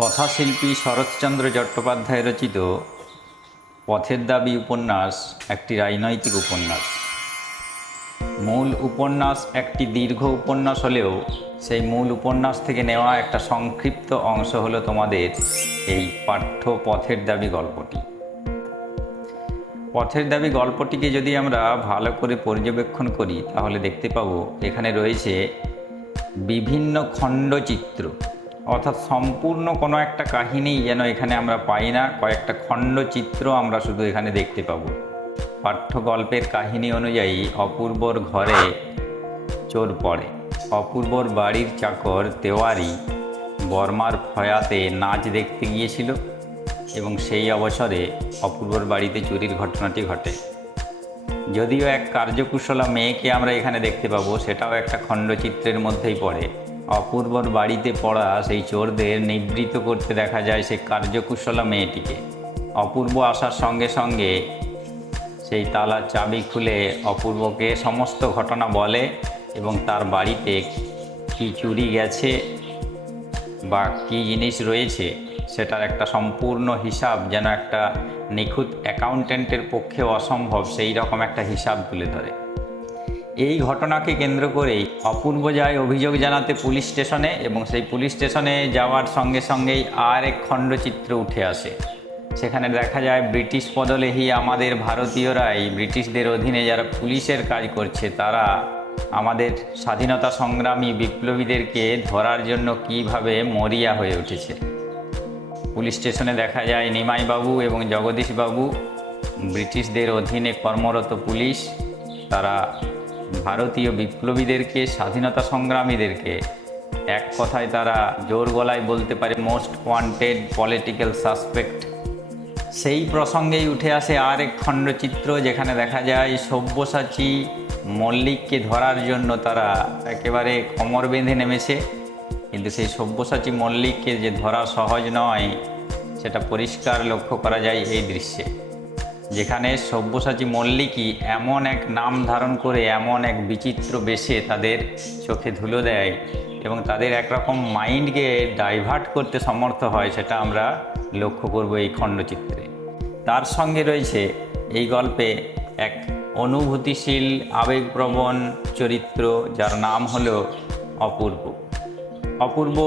কথাশিল্পী শরৎচন্দ্র চট্টোপাধ্যায় রচিত পথের দাবি উপন্যাস একটি রাজনৈতিক উপন্যাস। মূল উপন্যাস একটি দীর্ঘ উপন্যাস হলেও সেই মূল উপন্যাস থেকে নেওয়া একটা সংক্ষিপ্ত অংশ হলো তোমাদের এই পাঠ্য পথের দাবি গল্পটি। পথের দাবি গল্পটিকে যদি আমরা ভালো করে পর্যবেক্ষণ করি তাহলে দেখতে পাবো এখানে রয়েছে বিভিন্ন খণ্ডচিত্র, অর্থাৎ সম্পূর্ণ কোনো একটা কাহিনী যেন এখানে আমরা পাই না, কয়েকটা খণ্ডচিত্র আমরা শুধু এখানে দেখতে পাবো। পাঠ্য গল্পের কাহিনী অনুযায়ী অপূর্বর ঘরে চোর পড়ে। অপূর্বর বাড়ির চাকর তেওয়ারি বর্মার ফয়াতে নাচ দেখতে গিয়েছিল এবং সেই অবসরে অপূর্বর বাড়িতে চুরির ঘটনাটি ঘটে। যদিও এক কার্যকুশলা মেয়েকে আমরা এখানে দেখতে পাবো, সেটাও একটা খণ্ডচিত্রের মধ্যেই পড়ে। অপূর্বর বাড়িতে পড়া সেই চোরদের নিবৃত্ত করতে দেখা যায় সেই কার্যকুশলা মেয়েটিকে। অপূর্ব আসার সঙ্গে সঙ্গে সেই তালার চাবি খুলে অপূর্বকে সমস্ত ঘটনা বলে এবং তার বাড়িতে কী চুরি গেছে বা কী জিনিস রয়েছে সেটার একটা সম্পূর্ণ হিসাব, যেন একটা নিখুঁত অ্যাকাউন্ট্যান্টের পক্ষে অসম্ভব সেই রকম একটা হিসাব তুলে ধরে। এই ঘটনাকে কেন্দ্র করেই অপূর্ব যায় অভিযোগ জানাতে পুলিশ স্টেশনে, এবং সেই পুলিশ স্টেশনে যাওয়ার সঙ্গে সঙ্গেই আর এক খণ্ডচিত্র উঠে আসে। সেখানে দেখা যায় ব্রিটিশ পদলেহী আমাদের ভারতীয়রাই ব্রিটিশদের অধীনে যারা পুলিশের কাজ করছে তারা আমাদের স্বাধীনতা সংগ্রামী বিপ্লবীদেরকে ধরার জন্য কিভাবে মরিয়া হয়ে উঠেছে। পুলিশ স্টেশনে দেখা যায় নিমাইবাবু এবং জগদীশবাবু ব্রিটিশদের অধীনে কর্মরত পুলিশ, তারা ভারতীয় বিপ্লবীদেরকে, স্বাধীনতা সংগ্রামীদেরকে এক কথায় তারা জোর গলায় বলতে পারে মোস্ট ওয়ান্টেড পলিটিক্যাল সাসপেক্ট। সেই প্রসঙ্গেই উঠে আসে আর এক খণ্ডচিত্র, যেখানে দেখা যায় সব্যসাচী মল্লিককে ধরার জন্য তারা একেবারে কোমর বেঁধে নেমেছে। কিন্তু সেই সব্যসাচী মল্লিককে যে ধরা সহজ নয় সেটা পরিষ্কার লক্ষ্য করা যায় এই দৃশ্যে, যেখানে সব্যসাচী মল্লিকই এমন এক নাম ধারণ করে এমন এক বিচিত্র বেশে তাদের চোখে ধুলো দেয় এবং তাদের একরকম মাইন্ডকে ডাইভার্ট করতে সমর্থ হয়, সেটা আমরা লক্ষ্য করব এই খণ্ডচিত্রে। তার সঙ্গে রয়েছে এই গল্পে এক অনুভূতিশীল আবেগপ্রবণ চরিত্র যার নাম হলো অপূর্ব। অপূর্ব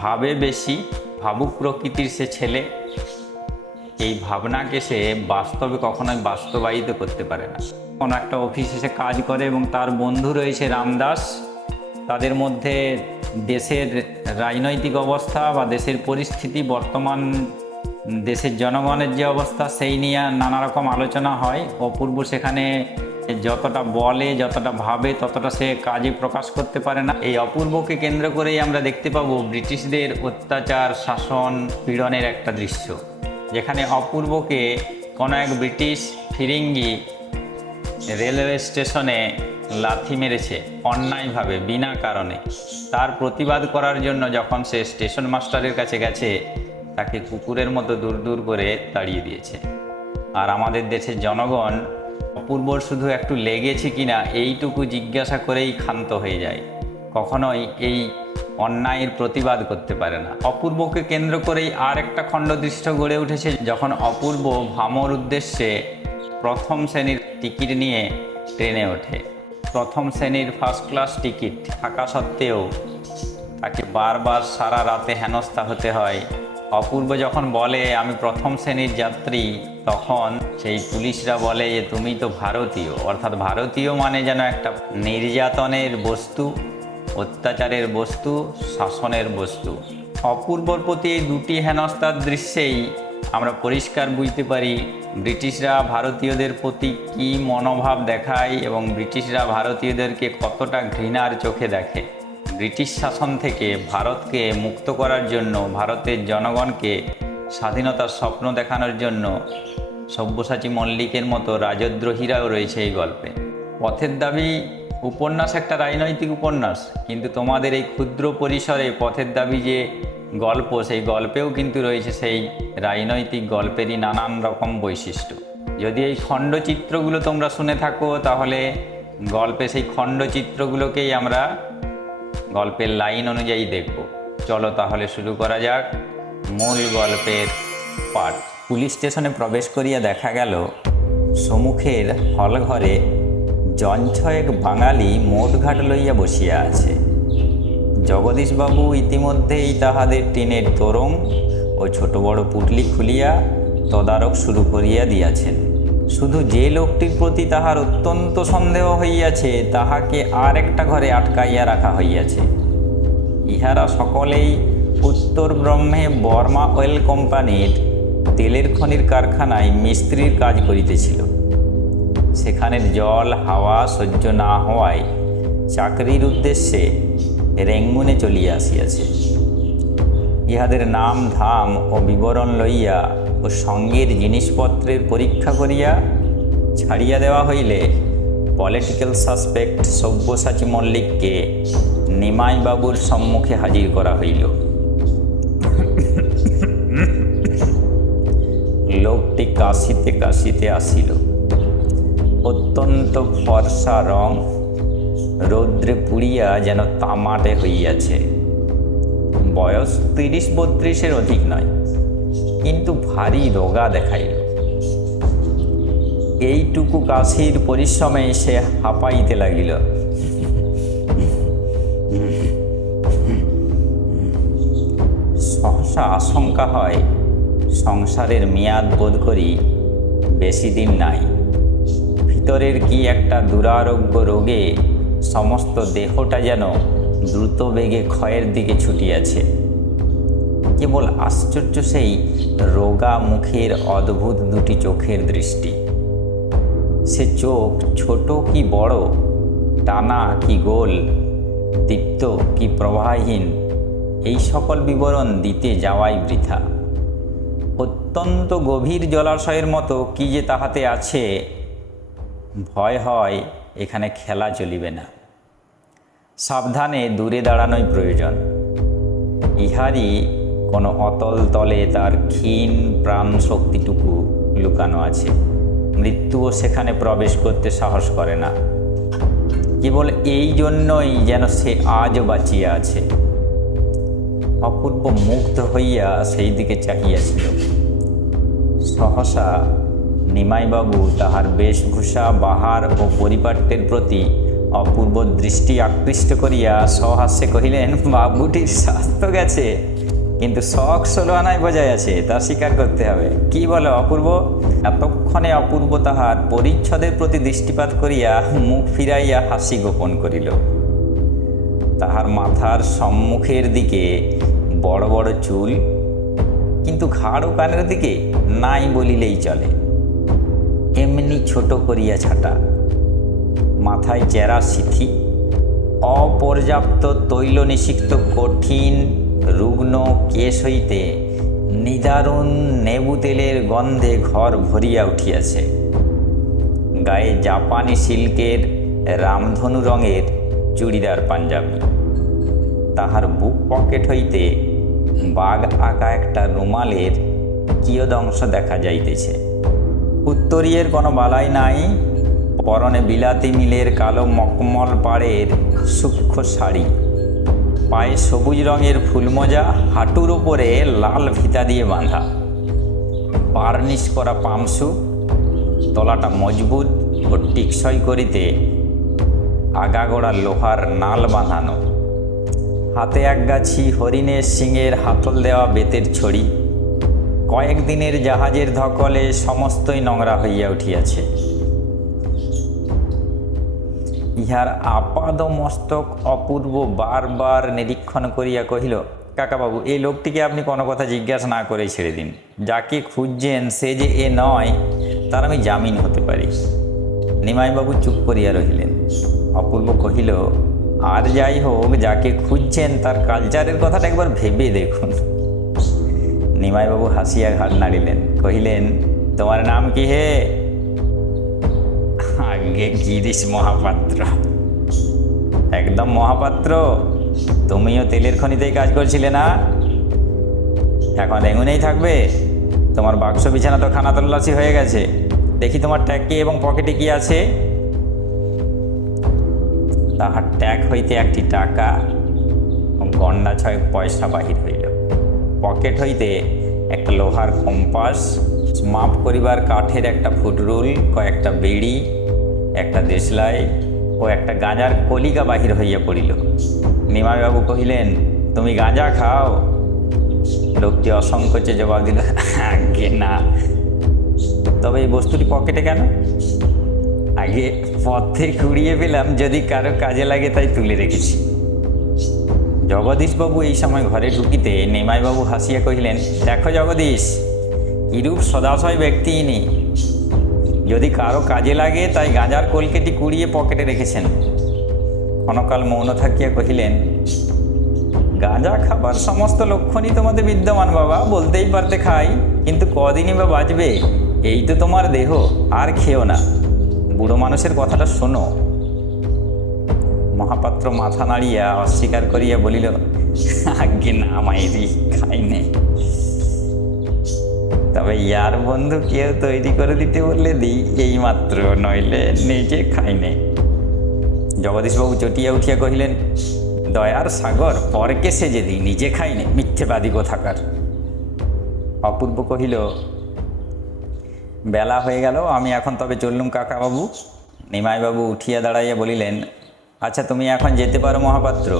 ভাবে বেশি, ভাবুক প্রকৃতির সে ছেলে। এই ভাবনাকে সে বাস্তবে কখনোই বাস্তবায়িত করতে পারে না। কোনো একটা অফিসে সে কাজ করে এবং তার বন্ধু রয়েছে রামদাস। তাদের মধ্যে দেশের রাজনৈতিক অবস্থা বা দেশের পরিস্থিতি, বর্তমান দেশের জনগণের যে অবস্থা সেই নিয়ে নানা রকম আলোচনা হয়। অপূর্ব সেখানে যতটা বলে, যতটা ভাবে, ততটা সে কাজে প্রকাশ করতে পারে না। এই অপূর্বকে কেন্দ্র করেই আমরা দেখতে পাবো ব্রিটিশদের অত্যাচার, শাসন, পীড়নের একটা দৃশ্য, যেখানে অপূর্বকে কোনো এক ব্রিটিশ ফিরিঙ্গি রেলওয়ে স্টেশনে লাথি মেরেছে অন্যায়ভাবে, বিনা কারণে। তার প্রতিবাদ করার জন্য যখন সে স্টেশন মাস্টারের কাছে গেছে, তাকে কুকুরের মতো দূর দূর করে তাড়িয়ে দিয়েছে। আর আমাদের দেশের জনগণ অপূর্বর শুধু একটু লেগেছে কিনা এইটুকু জিজ্ঞাসা করেই ক্ষান্ত হয়ে যায়, কখনোই এই অন্যায়ের প্রতিবাদ করতে পারে না। অপূর্বকে কেন্দ্র করেই আর একটা খণ্ডদৃশ্য গড়ে উঠেছে, যখন অপূর্ব ভামর উদ্দেশ্যে প্রথম শ্রেণীর টিকিট নিয়ে ট্রেনে ওঠে। প্রথম শ্রেণীর ফার্স্ট ক্লাস টিকিট থাকা সত্ত্বেও তাকে বারবার সারা রাতে হেনস্থা হতে হয়। অপূর্ব যখন বলে আমি প্রথম শ্রেণীর যাত্রী, তখন সেই পুলিশরা বলে যে তুমি তো ভারতীয়, অর্থাৎ ভারতীয় মানে যেন একটা নির্যাতনের বস্তু, অত্যাচারের বস্তু, শাসনের বস্তু। অপূর্বর প্রতি এই দুটি হেনস্থার দৃশ্যেই আমরা পরিষ্কার বুঝতে পারি ব্রিটিশরা ভারতীয়দের প্রতি কী মনোভাব দেখায় এবং ব্রিটিশরা ভারতীয়দেরকে কতটা ঘৃণার চোখে দেখে। ব্রিটিশ শাসন থেকে ভারতকে মুক্ত করার জন্য, ভারতের জনগণকে স্বাধীনতার স্বপ্ন দেখানোর জন্য সব্যসাচী মল্লিকের মতো রাজদ্রোহীরাও রয়েছে এই গল্পে। পথের দাবি উপন্যাস একটা রাজনৈতিক উপন্যাস, কিন্তু তোমাদের এই ক্ষুদ্র পরিসরে পথের দাবি যে গল্প, সেই গল্পেও কিন্তু রয়েছে সেই রাজনৈতিক গল্পেরই নানান রকম বৈশিষ্ট্য। যদি এই খণ্ডচিত্রগুলো তোমরা শুনে থাকো তাহলে গল্পে সেই খণ্ডচিত্রগুলোকেই আমরা গল্পের লাইন অনুযায়ী দেখব। চলো তাহলে শুরু করা যাক মূল গল্পের পাঠ। পুলিশ স্টেশনে প্রবেশ করিয়া দেখা গেল সম্মুখের হলঘরে জনছয়েক বাঙালি মোটঘাট লইয়া বসিয়া আছে। জগদীশবাবু ইতিমধ্যেই তাহাদের টিনের তোরং ও ছোট বড় পুটলি খুলিয়া তদারক শুরু করিয়া দিয়াছেন। শুধু যে লোকটির প্রতি তাহার অত্যন্ত সন্দেহ হইয়াছে তাহাকে আর একটা ঘরে আটকাইয়া রাখা হইয়াছে। ইহারা সকলেই উত্তর ব্রহ্মে বর্মা অয়েল কোম্পানির তেলের খনির কারখানায় মিস্ত্রির কাজ করিতেছিল। সেখানের জল হাওয়া সহ্য না হওয়ায় চাকরির উদ্দেশ্যে রেঙ্গুনে চলিয়া আসিয়াছে। ইহাদের নাম ধাম ও বিবরণ লইয়া ও সঙ্গের জিনিসপত্রের পরীক্ষা করিয়া ছাড়িয়া দেওয়া হইলে পলিটিক্যাল সাসপেক্ট সব্যসাচী মল্লিককে নিমাইবাবুর সম্মুখে হাজির করা হইল। লোকটি কাশিতে কাশিতে আসিল। অত্যন্ত ফর্সা রং, রৌদ্রে পুড়িয়া যেন তামাটে হইয়াছে। বয়স 30-32 অধিক নয়, কিন্তু ভারী রোগা দেখাইল। এইটুকু কাশির পরিশ্রমে সে হাঁপাইতে লাগিল। সহসা আশঙ্কা হয় সংসারের মেয়াদ বোধ করি বেশি দিন নাই। ভিতরের কি একটা দুরারোগ্য রোগে সমস্ত দেহটা যেন দ্রুত বেগে ক্ষয়ের দিকে ছুটিয়াছে। কেবল আশ্চর্য সেই রোগা মুখের অদ্ভুত দুটি চোখের দৃষ্টি। সে চোখ ছোট কি বড়, টানা কি গোল, দীপ্ত কি প্রবাহহীন, এই সকল বিবরণ দিতে যাওয়াই বৃথা। অত্যন্ত গভীর জলাশয়ের মতো কি যে তাহাতে আছে, ভয় হয় এখানে খেলা চলিবে না। সাবধানে দূরে দাঁড়ানোই প্রয়োজন। ইহারই কোনো অতল তলে তার ক্ষীণ প্রাণ শক্তিটুকু লুকানো আছে। মৃত্যুও সেখানে প্রবেশ করতে সাহস করে না। কেবল এই জন্যই যেন সে আজও বাঁচিয়া আছে। অপূর্ব মুগ্ধ হইয়া সেই দিকে চাহিয়াছিল। সহসা নিমাইবাবু তাহার বেশভূষা বাহার ও পরিপাট্যের প্রতি অপূর্ব দৃষ্টি আকৃষ্ট করিয়া সহাস্যে কহিলেন, বাবুটির স্বাস্থ্য গেছে, কিন্তু শখ 16 আনায় বজায় আছে, তা স্বীকার করতে হবে। কি বলে অপূর্ব? এতক্ষণে অপূর্ব তাহার পরিচ্ছদের প্রতি দৃষ্টিপাত করিয়া মুখ ফিরাইয়া হাসি গোপন করিল। তাহার মাথার সম্মুখের দিকে বড় বড় চুল, কিন্তু ঘাড় ও কানের দিকে নাই বলিলেই চলে। এমনি ছোট করিয়া ছাটা। মাথায় চেরা সিথি, অপর্যাপ্ত তৈল নিষিক্ত কঠিন রুগ্ন কেশ হইতে নিদারুণ নেবু তেলের গন্ধে ঘর ভরিয়া উঠিয়াছে। গায়ে জাপানি সিল্কের রামধনু রঙের চুড়িদার পাঞ্জাবি। তাহার বুক পকেট হইতে বাঘ আঁকা একটা রুমালের কিয়দংশ দেখা যাইতেছে। উত্তরীয়ের কোনো বালাই নাই। পরনে বিলাতি মিলের কালো মকমল পাড়ের সূক্ষ্ম শাড়ি, পায়ে সবুজ রঙের ফুলমোজা, হাঁটুর ওপরে লাল ফিতা দিয়ে বাঁধা, বার্নিশ করা পামসু, তলাটা মজবুত ও টিকসই করিতে আগাগোড়া লোহার নাল বাঁধানো। হাতে একগাছি হরিণের শিঙের হাতল দেওয়া বেতের ছড়ি। কয়েকদিনের জাহাজের ধকলে সমস্তই নোংরা হইয়া উঠিয়াছে। ইহার আপাদ মস্তক অপূর্ব বারবার নিরীক্ষণ করিয়া কহিল, কাকাবাবু, এই লোকটিকে আপনি কোনো কথা জিজ্ঞাসা না করে ছেড়ে দিন। যাকে খুঁজছেন সে যে এ নয় তার আমি জামিন হতে পারি। নিমাইবাবু চুপ করিয়া রহিলেন। অপূর্ব কহিল, আর যাই হোক, যাকে খুঁজছেন তার কালচারের কথাটা একবার ভেবে দেখুন। নিমাইবাবু হাসিয়া ঘাড় নাড়িলেন, কহিলেন, তোমার নাম কি হে? আগে গিরিশ মহাপাত্র। একদম মহাপাত্র? তুমিও তেলের খনিতেই কাজ করছিলে না? এখন রেঙ্গুনেই থাকবে? তোমার বাক্স বিছানা তো খানা তল্লাশি হয়ে গেছে। দেখি তোমার ট্যাগে এবং পকেটে কি আছে। তাহার ট্যাগ হইতে একটি টাকা ও গন্ডা 6 পয়সা বাহির হইল। পকেট হইতে একটা লোহার কম্পাস, মাপ করিবার কাঠের একটা ফুটরুল, কয়েকটা বিড়ি, একটা দেশলাই ও একটা গাঁজার কলিকা বাহির হইয়া পড়িল। নিমাইবাবু কহিলেন, তুমি গাঁজা খাও? লোকটি অসংকোচে জবাব দিল, আগে না। তবে এই বস্তুটি পকেটে কেন? আগে পথে কুড়িয়ে পেলাম, যদি কারো কাজে লাগে তাই তুলে রেখেছি। জগদীশবাবু এই সময় ঘরে ঢুকিতে নিমাইবাবু হাসিয়া কহিলেন, দেখো জগদীশ, কিরূপ সদাশয় ব্যক্তি ইনি। যদি কারো কাজে লাগে তাই গাঁজার কলকেটি কুড়িয়ে পকেটে রেখেছেন। ক্ষণকাল মৌন থাকিয়া কহিলেন, গাঁজা খাবার সমস্ত লক্ষণই তোমাদের বিদ্যমান বাবা, বলতেই পারতে খাই, কিন্তু কদিনই বা বাঁচবে? এই তো তোমার দেহ, আর খেও না। বুড়ো মানুষের কথাটা শোনো। মহাপাত্র মাথা নাড়িয়া অস্বীকার করিয়া বলিল, আজ্ঞে না মাইরি, খাই নে। তবে ইয়ার বন্ধু কেউ তৈরি করে দিতে বললে দিই, এই মাত্র, নইলে নিজে খাই নে। জগদীশবাবু চটিয়া উঠিয়া কহিলেন, দয়ার সাগর, পরকে সেজে দিই, নিজে খাই নে, মিথ্যেবাদী কোথাকার। অপূর্ব কহিল, বেলা হয়ে গেল, আমি এখন তবে চললুম কাকাবাবু। নিমাইবাবু উঠিয়া দাঁড়াইয়া বলিলেন, আচ্ছা তুমি এখন যেতে পারো মহাপাত্র।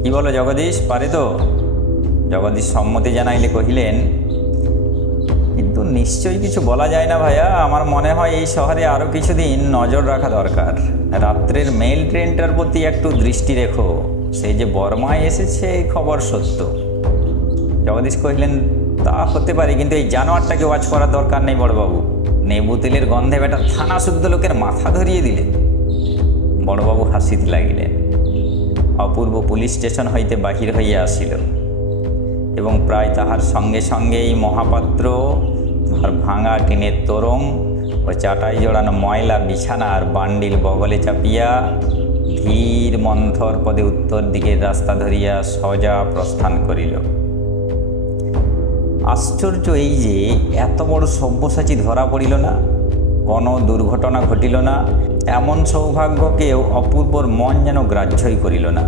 কি বলো জগদীশ, পারে তো? জগদীশ সম্মতি জানাইলে কহিলেন, কিন্তু নিশ্চয়ই কিছু বলা যায় না ভাইয়া। আমার মনে হয় এই শহরে আরও কিছুদিন নজর রাখা দরকার। রাত্রের মেল ট্রেনটার প্রতি একটু দৃষ্টি রেখো। সেই যে বর্মায় এসেছে, এই খবর সত্য। জগদীশ কহিলেন, তা হতে পারে, কিন্তু এই জানোয়ারটাকে ওয়াচ করার দরকার নেই বড়বাবু। নেবু তেলের গন্ধে বেটা থানা শুদ্ধ লোকের মাথা ধরিয়ে দিলে। বড়বাবু হাসিতে লাগিলেন। অপূর্ব পুলিশ স্টেশন হইতে বাহির হইয়া আসিল এবং প্রায় তাহার সঙ্গে সঙ্গেই মহাপাত্র আর ভাঙা টিনের তোরং ও চাটাই জড়ানো ময়লা বিছানার বান্ডিল বগলে চাপিয়া ধীর মন্থর পদে উত্তর দিকের রাস্তা ধরিয়া সোজা প্রস্থান করিল। আশ্চর্য এই যে এত বড় সব্যসাচী ধরা পড়িল না, কোনো দুর্ঘটনা ঘটিল না, এমন সৌভাগ্যকেও অপূর্বর মন যেন গ্রাহ্যই করিল না।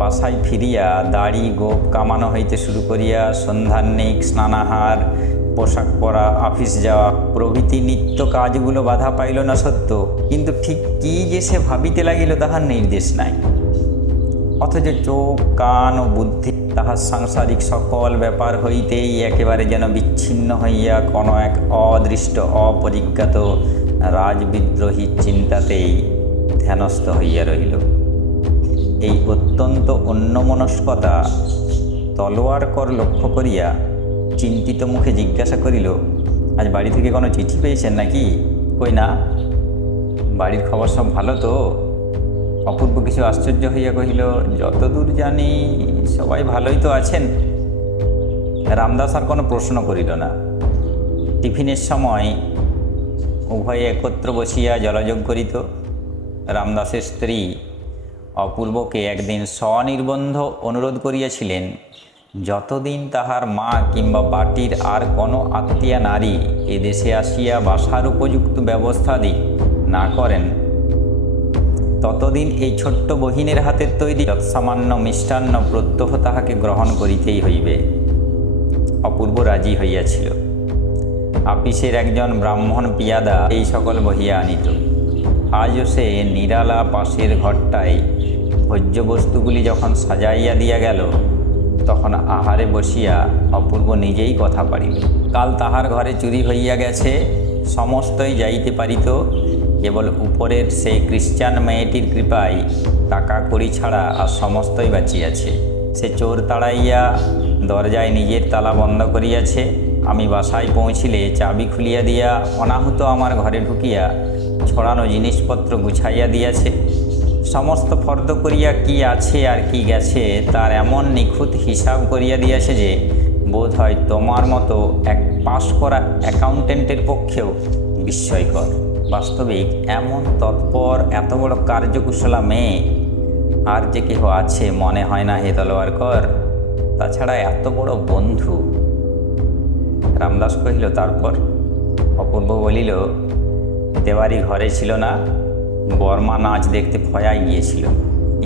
বাসায় ফিরিয়া দাড়ি গোপ কামানো হইতে শুরু করিয়া সন্ধ্যাহ্নিক, স্নানাহার, পোশাক পরা, অফিস যাওয়া প্রভৃতি নিত্য কাজগুলো বাধা পাইল না সত্য, কিন্তু ঠিক কী যে সে ভাবিতে লাগিল তাহার নির্দেশ নাই। অথচ চোখ, কান ও বুদ্ধি তাহার সাংসারিক সকল ব্যাপার হইতেই একেবারে যেন বিচ্ছিন্ন হইয়া কোনো এক অদৃষ্ট অপরিজ্ঞাত রাজবিদ্রোহী চিন্তাতেই ধ্যানস্থ হইয়া রহিল। এই অত্যন্ত অন্যমনস্কতা তলোয়ার কর লক্ষ্য করিয়া চিন্তিত মুখে জিজ্ঞাসা করিল, আজ বাড়ি থেকে কোনো চিঠি পেয়েছেন নাকি? কই না, বাড়ির খবর সব ভালো তো? অপূর্ব কিছু আশ্চর্য হইয়া কহিল, যতদূর জানি সবাই ভালোই তো আছেন। রামদাস আর কোনো প্রশ্ন করিল না। টিফিনের সময় উভয়ে একত্র বসিয়া জলযোগ করিত। রামদাসের স্ত্রী অপূর্বকে একদিন স্বনির্বন্ধ অনুরোধ করিয়াছিলেন, যতদিন তাহার মা কিংবা বাটির আর কোনো আত্মীয়া নারী এদেশে আসিয়া বাসার উপযুক্ত ব্যবস্থাদি না করেন, ততদিন এই ছোট্ট বহিনের হাতের তৈরি যৎসামান্য মিষ্টান্ন প্রত্যহ তাহাকে গ্রহণ করিতেই হইবে। অপূর্ব রাজি হইয়াছিল। আপিসের একজন ব্রাহ্মণ পিয়াদা এই সকল বহিয়া আনিত। আজও সে নিরালা পাশের ঘরটায় ভোজ্য বস্তুগুলি যখন সাজাইয়া দিয়া গেল, তখন আহারে বসিয়া অপূর্ব নিজেই কথা পারিল। কাল তাহার ঘরে চুরি হইয়া গেছে, সমস্তই যাইতে পারিত, কেবল উপরের সেই খ্রিস্টান মেয়েটির কৃপায় টাকা কড়ি ছাড়া আর সমস্তই বাঁচিয়াছে। সে চোর তাড়াইয়া দরজায় নিজের তালা বন্ধ করিয়াছে। আমি বাসায় পৌঁছিলে চাবি খুলিয়া দিয়া অনাহুত আমার ঘরে ঢুকিয়া ছড়ানো জিনিসপত্র গুছাইয়া দিয়াছে। সমস্ত ফর্দ করিয়া কি আছে আর কি গেছে তার এমন নিখুঁত হিসাব করিয়া দিয়াছে যে বোধ হয় তোমার মতো এক পাশ করা অ্যাকাউন্টেন্টের পক্ষেও বিস্ময়কর। বাস্তবিক এমন তৎপর এত বড় কার্যকুশলা মেয়ে আর যে কেহ আছে মনে হয় না হে তলোয়ারকর। তাছাড়া এত বড় বন্ধু। রামদাস কহিল, তারপর? অপূর্ব বলিল, দেওয়ারি ঘরে ছিল না, বর্মা নাচ দেখতে ফয়ায় গিয়েছিল।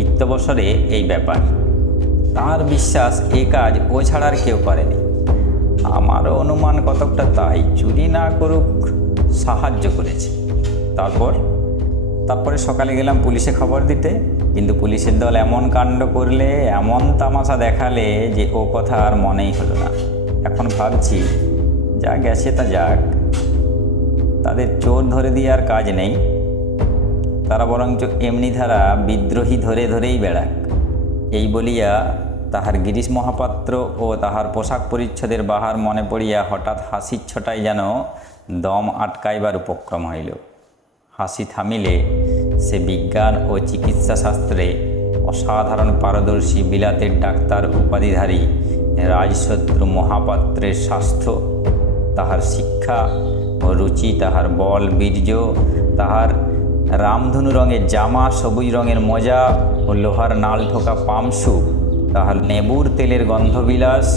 ইত্যবসরে এই ব্যাপার। তার বিশ্বাস এ কাজ ও ছাড়া আর কেউ করেনি। আমারও অনুমান কতকটা তাই, চুরি না করুক সাহায্য করেছে। তারপরে সকালে গেলাম পুলিশে খবর দিতে, কিন্তু পুলিশের দল এমন কাণ্ড করলে, এমন তামাশা দেখালে যে ও কথা আর মনেই হলো না। এখন ভাবছি, যা গেছে তা যাক, তাদের চোর ধরে দিয়ে আর কাজ নেই, তারা বরঞ্চ এমনি ধারা বিদ্রোহী ধরে ধরেই বেড়াক। এই বলিয়া তাহার গিরিশ মহাপাত্র ও তাহার পোশাক পরিচ্ছদের বাহার মনে পড়িয়া হঠাৎ হাসির ছটায় যেন দম আটকাইবার উপক্রম হইল। হাসি থামিলে সে বিজ্ঞান ও চিকিৎসা শাস্ত্রে অসাধারণ পারদর্শী বিলাতের ডাক্তার উপাধিধারী রাজশত্রু মহাপাত্রের স্বাস্থ্য, তাহার শিক্ষা ও রুচি, তাহার বল বীর্য, তাহার রামধনু রঙের জামা, সবুজ রঙের মোজা ও লোহার নাল ঠোকা পামসু, তাহার নেবুর তেলের গন্ধবিলাস,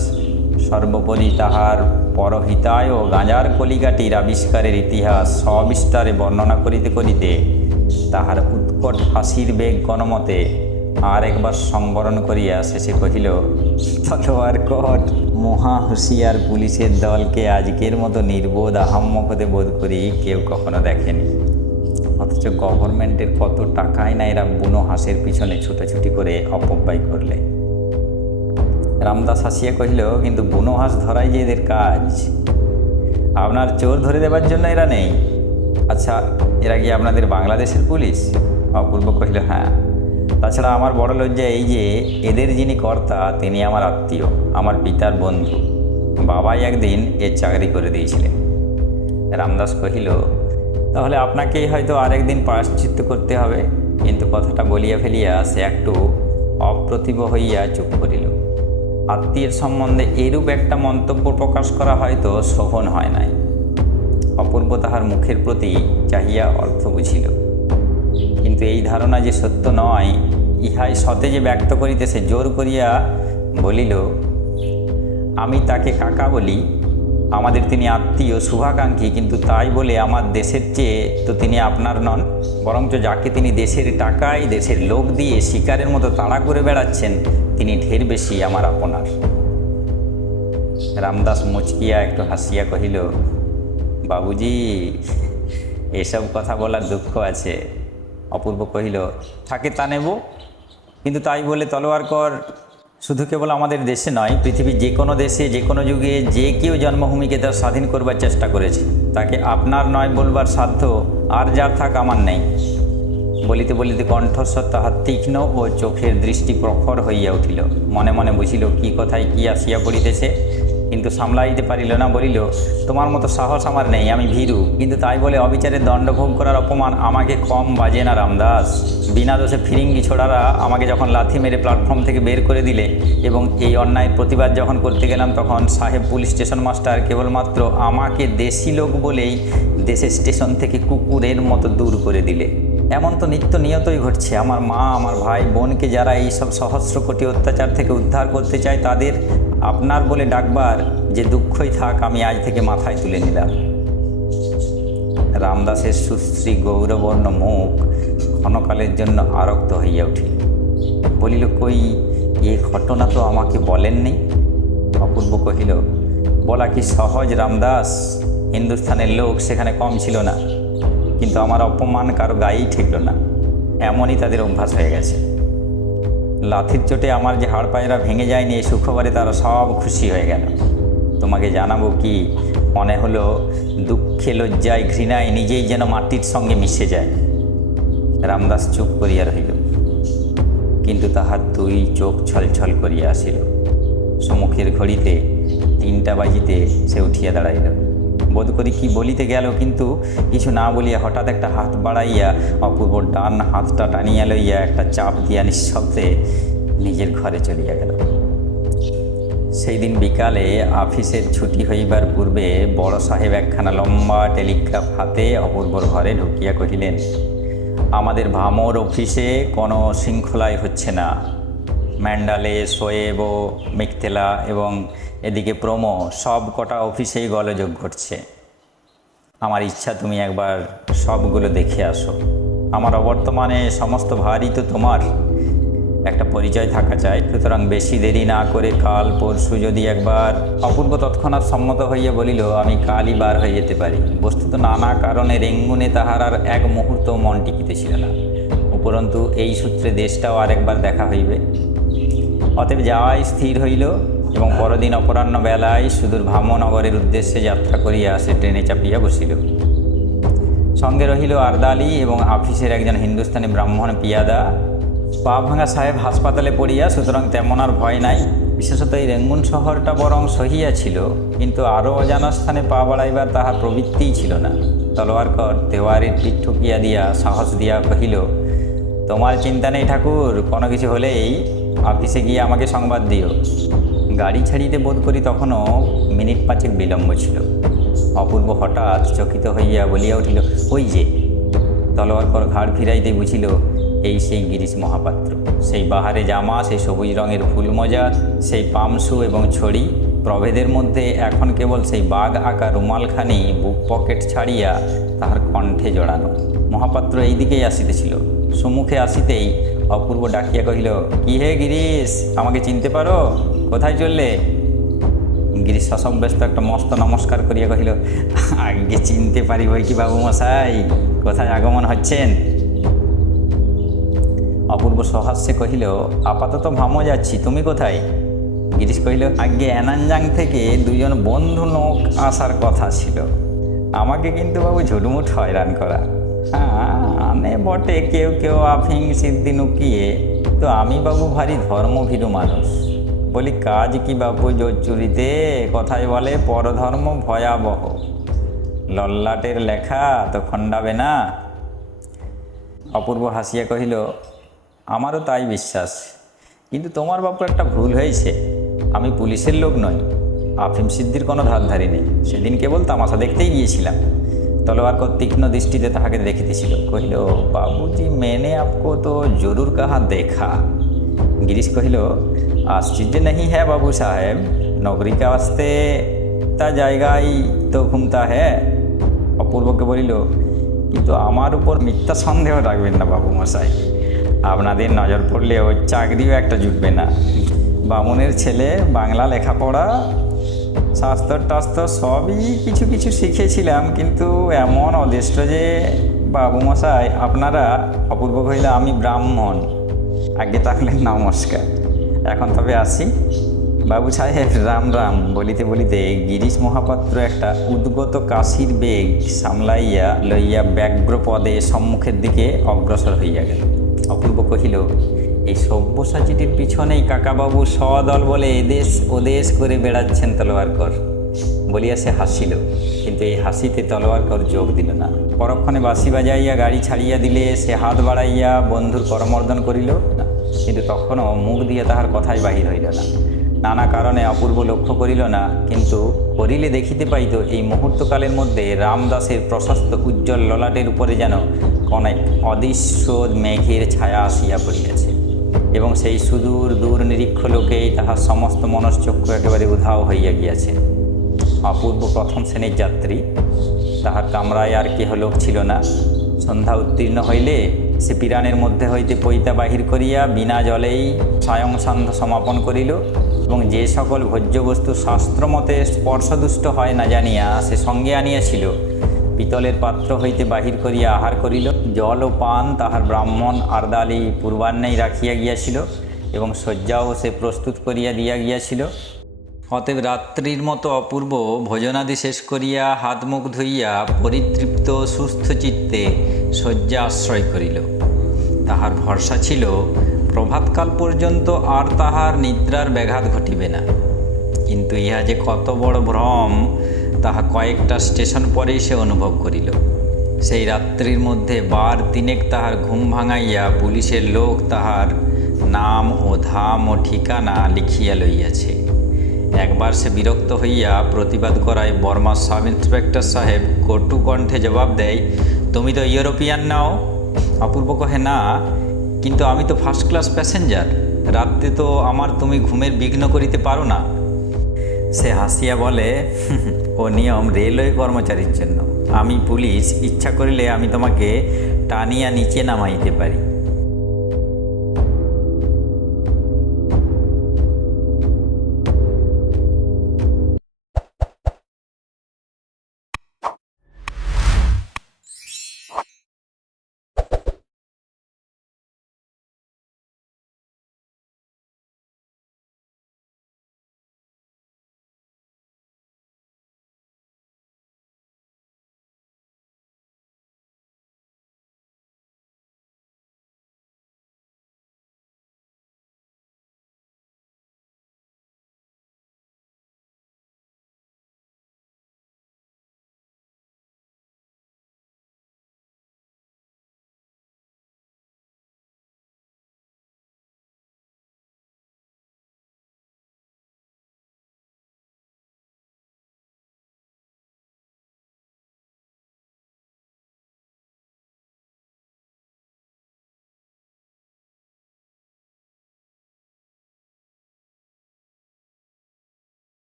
সর্বোপরি তাহার পরহিতায় ও গাঁজার কলিকাটির আবিষ্কারের ইতিহাস সবিস্তারে বর্ণনা করিতে করিতে তাহার উৎকট হাসির বেগ গণমতে আর একবার সংবরণ করিয়া শেষে কহিল, তলোয়ার কট, মহা হুঁশিয়ার পুলিশের দলকে আজকের মতো নির্বোধ আহাম্মক হতে বোধ করি কেউ কখনো দেখেনি। অথচ গভর্নমেন্টের কত টাকায় না এরা বুনো হাঁসের পিছনে ছুটাছুটি করে অপব্যয় করলে। রামদাস হাসিয়া কহিল, কিন্তু বুনো হাঁস ধরাই যে এদের কাজ, আপনার চোর ধরে দেবার জন্য এরা নেই। আচ্ছা, এরা কি আপনাদের বাংলাদেশের পুলিশ? অপূর্ব কহিল, হ্যাঁ। তাছাড়া আমার বড় লজ্জা এই যে এদের যিনি কর্তা তিনি আমার আত্মীয়, আমার পিতার বন্ধু, বাবাই একদিন এর চাকরি করে দিয়েছিলেন। রামদাস কহিল, তাহলে আপনাকেই হয়তো আরেকদিন প্রায়শ্চিত্ত করতে হবে। কিন্তু কথাটা বলিয়া ফেলিয়া সে একটু অপ্রতিভ হইয়া চুপ করিল। আত্মীয়ের সম্বন্ধে এরূপ একটা মন্তব্য প্রকাশ করা হয়তো শোভন হয় নাই। অপূর্ব তাহার মুখের প্রতি চাহিয়া অর্থ বুঝিল, কিন্তু এই ধারণা যে সত্য নয় ইহাই সতেজে ব্যক্ত করিতেছে জোর করিয়া বলিল, আমি তাকে কাকা বলি, আমাদের তিনি আত্মীয় শুভাকাঙ্ক্ষী, কিন্তু তাই বলে আমার দেশের চেয়ে তো তিনি আপনার নন, বরঞ্চ যাকে তিনি দেশের টাকায় দেশের লোক দিয়ে শিকারের মতো তাড়া করে বেড়াচ্ছেন তিনি ঢের বেশি আমার আপনার। রামদাস মুচকিয়া একটু হাসিয়া কহিল, বাবুজি, এসব কথা বলার দুঃখ আছে। অপূর্ব কহিল, থাকে তা নেব, কিন্তু তাই বলে তলোয়ার কর শুধু কেবল আমাদের দেশে নয়, পৃথিবীর যে কোনো দেশে যে কোনো যুগে যে কেউ জন্মভূমিকে তার স্বাধীন করবার চেষ্টা করেছে, তাকে আপনার নয় বলবার সাধ্য আর যার থাক আমার নেই। বলিতে বলিতে কণ্ঠস্বর তাহার তীক্ষ্ণ ও চোখের দৃষ্টি প্রখর হইয়া উঠিল। মনে মনে বুঝিল কি কথায় কি আসিয়া পড়িতেছে, কিন্তু সামলাইতে পারিল না। বলিল, তোমার মতো সাহস আমার নেই, আমি ভীরু, কিন্তু তাই বলে অবিচারের দণ্ডভোগ করার অপমান আমাকে কম বাজে না রামদাস। বিনা দোষে ফিরিঙ্গি ছোড়ারা আমাকে যখন লাথি মেরে প্ল্যাটফর্ম থেকে বের করে দিলে এবং এই অন্যায়ের প্রতিবাদ যখন করতে গেলাম, তখন সাহেব পুলিশ স্টেশন মাস্টার কেবলমাত্র আমাকে দেশি লোক বলেই দেশের স্টেশন থেকে কুকুরের মতো দূর করে দিলে। এমন তো নিত্য নিয়তই ঘটছে। আমার মা, আমার ভাই বোনকে যারা এই সব সহস্র কোটি অত্যাচার থেকে উদ্ধার করতে চায় তাদের আপনার বলে ডাকবার যে দুঃখই থাক আমি আজ থেকে মাথায় তুলে নিলাম। রামদাসের সুশ্রী গৌরবর্ণ মুখ ক্ষণকালের জন্য আরক্ত হইয়া উঠিল। বলিল, কই এ ঘটনা তো আমাকে বলেননি। অপূর্ব কহিল, বলা কি সহজ রামদাস, হিন্দুস্থানের লোক সেখানে কম ছিল না, কিন্তু আমার অপমান কারো গায়েই ঠেকল না, এমনই তাদের অভ্যাস হয়ে গেছে। লাথির চোটে আমার যে হাড় পায়েরা ভেঙে যায়নি এই সুখবরে তারা সব খুশি হয়ে গেল। তোমাকে জানাবো কি, মনে হলো দুঃখে লজ্জায় ঘৃণায় নিজেই যেন মাটির সঙ্গে মিশে যায়। রামদাস চুপ করিয়া রহিল, কিন্তু তাহার দুই চোখ ছলছল করিয়া আসিল। সম্মুখের ঘড়িতে 3টা বাজিতে সে উঠিয়া দাঁড়াইল। বোধ করি কি বলিতে গেল, কিন্তু কিছু না বলিয়া হঠাৎ একটা হাত বাড়াইয়া অপূর্ব ডান হাতটা টানিয়া লইয়া একটা চাপ দিয়া নিঃশব্দে নিজের ঘরে চলিয়া গেল। সেই দিন বিকালে অফিসের ছুটি হইবার পূর্বে বড় সাহেব একখানা লম্বা টেলিগ্রাফ হাতে অপূর্বর ঘরে ঢুকিয়া কহিলেন, আমাদের ভামর অফিসে কোনো শৃঙ্খলাই হচ্ছে না। ম্যান্ডালে, শোয়েব, মিকতেলা এবং এদিকে প্রোমো সব কটা অফিসেই গোলযোগ ঘটছে। আমার ইচ্ছা তুমি একবার সবগুলো দেখে আসো। আমার অবর্তমানে সমস্ত ভারই তো তোমার, একটা পরিচয় থাকা চাই। সুতরাং বেশি দেরি না করে কাল পরশু যদি একবার। অপূর্ব তৎক্ষণাৎ সম্মত হইয়া বলিল, আমি কালই বার হয়ে যেতে পারি। বস্তুত নানা কারণে রেঙ্গুনে তাহার আর এক মুহূর্ত মন টিকিতেছিল না। উপরন্তু এই সূত্রে দেশটাও আরেকবার দেখা হইবে। অতএব যাওয়াই স্থির হইল এবং পরদিন অপরাহ্ন বেলায় সুদূর ভামনগরের উদ্দেশ্যে যাত্রা করিয়া সে ট্রেনে চাপিয়া বসিল। সঙ্গে রহিল আরদালি এবং আফিসের একজন হিন্দুস্তানি ব্রাহ্মণ পিয়াদা। পা ভাঙা সাহেব হাসপাতালে পড়িয়া, সুতরাং তেমন আর ভয় নাই। বিশেষত এই রেঙ্গুন শহরটা বরং সহিয়া ছিল, কিন্তু আরও অজানা স্থানে পা বাড়াইবার তাহার প্রবৃত্তিই ছিল না। তলোয়ারকর তেওয়ারির পিঠ ঠুকিয়া দিয়া সাহস দিয়া কহিল, তোমার চিন্তা নেই ঠাকুর, কোনো কিছু হলেই অফিসে গিয়ে আমাকে সংবাদ দিও। গাড়ি ছাড়িতে বোধ করি তখনও মিনিট 5 বিলম্ব ছিল। অপূর্ব হঠাৎ চকিত হইয়া বলিয়া উঠিল, ওই যে। তলোয়ারকর ঘাড় ফিরাইতে বুঝিল এই সেই গিরিশ মহাপাত্র। সেই বাহারে জামা, সেই সবুজ রঙের ফুল মোজা, সেই পামসু এবং ছড়ি, প্রভেদের মধ্যে এখন কেবল সেই বাঘ আঁকা রুমালখানি বুক পকেট ছাড়িয়া তাহার কণ্ঠে জড়ানো। মহাপাত্র এই দিকেই আসিতেছিল। সম্মুখে আসিতেই অপূর্ব ডাকিয়া কহিল, কি হে গিরিশ, আমাকে চিনতে পারো? কোথায় চললে? গিরিশ সসব্যস্ত একটা মস্ত নমস্কার করিয়া কহিল, আগে চিনতে পারি বই কি বাবু মশাই, কোথায় আগমন হচ্ছেন? অপূর্ব সহাস্যে কহিল, আপাতত ভামো যাচ্ছি, তুমি কোথায়? গিরিশ কহিল, আগে এনানজাং থেকে 2 জন বন্ধু লোক আসার কথা ছিল। আমাকে কিন্তু বাবু ঝুটমুট হয়রান করা। হ্যাঁ, আনে বটে কেউ কেউ আফিং সিদ্ধি নুকিয়ে, তো আমি বাবু ভারী ধর্মভীরু মানুষ। বলি, কাজ কি বাবু জোর চুরিতে? কথায় বলে পরধর্ম ভয়াবহ। লল্লাটের লেখা তো খণ্ডাবে না। অপূর্ব হাসিয়া কহিল, আমারও তাই বিশ্বাস, কিন্তু তোমার বাপু একটা ভুল হয়েছে। আমি পুলিশের লোক নই, আফিম সিদ্ধির কোনো ধারধারি নেই। সেদিন কেবল তামাশা দেখতেই গিয়েছিলাম। তলোয়ারকর তীক্ষ্ণ দৃষ্টিতে তাহাকে দেখিতেছিল। কহিল, বাবুজি मैंने आपको तो जरूर कहाँ देखा। गिरीश कहिल, आश्चर्य नहीं है बाबू साहेब, नौकरी के वास्ते ता জায়গায় তো ঘুমতা है। অপূর্বকে বলিল, কিন্তু আমার উপর মিথ্যা সন্দেহ রাখবেন না বাবু মশাই, আপনাদের নজর পড়লেও চাকরিও একটা জুটবে না। বামুনের ছেলে, বাংলা লেখাপড়া, শাস্ত্র টাস্ত্র সবই কিছু কিছু শিখেছিলাম, কিন্তু এমন অদেষ্ট যে বাবু মশাই আপনারা। অপূর্ব কহিল, আমি ব্রাহ্মণ। আগে তাহলে নমস্কার, এখন তবে আসি। বাবু সাহেব রাম রাম। বলিতে বলিতে গিরিশ মহাপাত্র একটা উদ্গত কাশির বেগ সামলাইয়া লইয়া ব্যগ্রপদে সম্মুখের দিকে অগ্রসর হইয়া গেল। অপূর্ব কহিল, এই সব্যসাচীটির পিছনেই কাকাবাবু সদল বলে এদেশ ওদেশ করে বেড়াচ্ছেন তলোয়ারকর। বলিয়া সে হাসিল, কিন্তু এই হাসিতে তলোয়ারকর যোগ দিল না। পরক্ষণে বাঁশি বাজাইয়া গাড়ি ছাড়িয়া দিলে সে হাত বাড়াইয়া বন্ধুর করমর্দন করিল, কিন্তু তখনও মুখ দিয়া তাহার কথাই বাহির হইল না। নানা কারণে অপূর্ব লক্ষ্য করিল না, কিন্তু করিলে দেখিতে পাইত এই মুহূর্তকালের মধ্যে রামদাসের প্রশস্ত উজ্জ্বল ললাটের উপরে যেন অনেক অদৃশ্য মেঘের ছায়া আসিয়া পড়িয়াছে, এবং সেই সুদূর দূর নিরীক্ষ লোকেই তাহার সমস্ত মনশ্চক্ষু একেবারে উধাও হইয়া গিয়াছে। অপূর্ব প্রথম শ্রেণীর যাত্রী, তাহার কামরায় আর কেহ লোক ছিল না। সন্ধ্যা উত্তীর্ণ হইলে সে পিরানের মধ্যে হইতে পৈতা বাহির করিয়া বিনা জলেই সায়ং সান্ধ্য সমাপন করিল, এবং যে সকল ভোজ্যবস্তু শাস্ত্রমতে স্পর্শদুষ্ট হয় না জানিয়া সে সঙ্গে আনিয়াছিল, পিতলের পাত্র হইতে বাহির করিয়া আহার করিল। জল ও পান তাহার ব্রাহ্মণ আরদালি পূর্বাহ্নেই রাখিয়া গিয়াছিল, এবং শয্যাও সে প্রস্তুত করিয়া দিয়া গিয়াছিল। অতএব রাত্রির মতো অপূর্ব ভোজনাদি শেষ করিয়া হাত মুখ ধুইয়া পরিতৃপ্ত সুস্থ চিত্তে শয্যা আশ্রয় করিল। তাহার ভরসা ছিল প্রভাতকাল পর্যন্ত আর তাহার নিদ্রার ব্যাঘাত ঘটিবে না। কিন্তু ইহা যে কত বড় ভ্রম তাহা কয়েকটা স্টেশন পরেই সে অনুভব করিল। সেই রাত্রির মধ্যে 3 তাহার ঘুম ভাঙাইয়া পুলিশের লোক তাহার নাম ও ধাম ও ঠিকানা লিখিয়া লইয়াছে। একবার সে বিরক্ত হইয়া প্রতিবাদ করায় বর্মা সাব ইন্সপেক্টর সাহেব কটু কণ্ঠে জবাব দেয়, তুমি তো ইউরোপিয়ান নাও। অপূর্ব কহে, না, কিন্তু আমি তো ফার্স্ট ক্লাস প্যাসেঞ্জার, রাত্রে তো আমার তুমি ঘুমের বিঘ্ন করিতে পারো না। সে হাসিয়া বলে, ও নিয়ম রেলওয়ে কর্মচারীর জন্য, আমি পুলিশ, ইচ্ছা করিলে আমি তোমাকে টানিয়া নিচে নামাইতে পারি।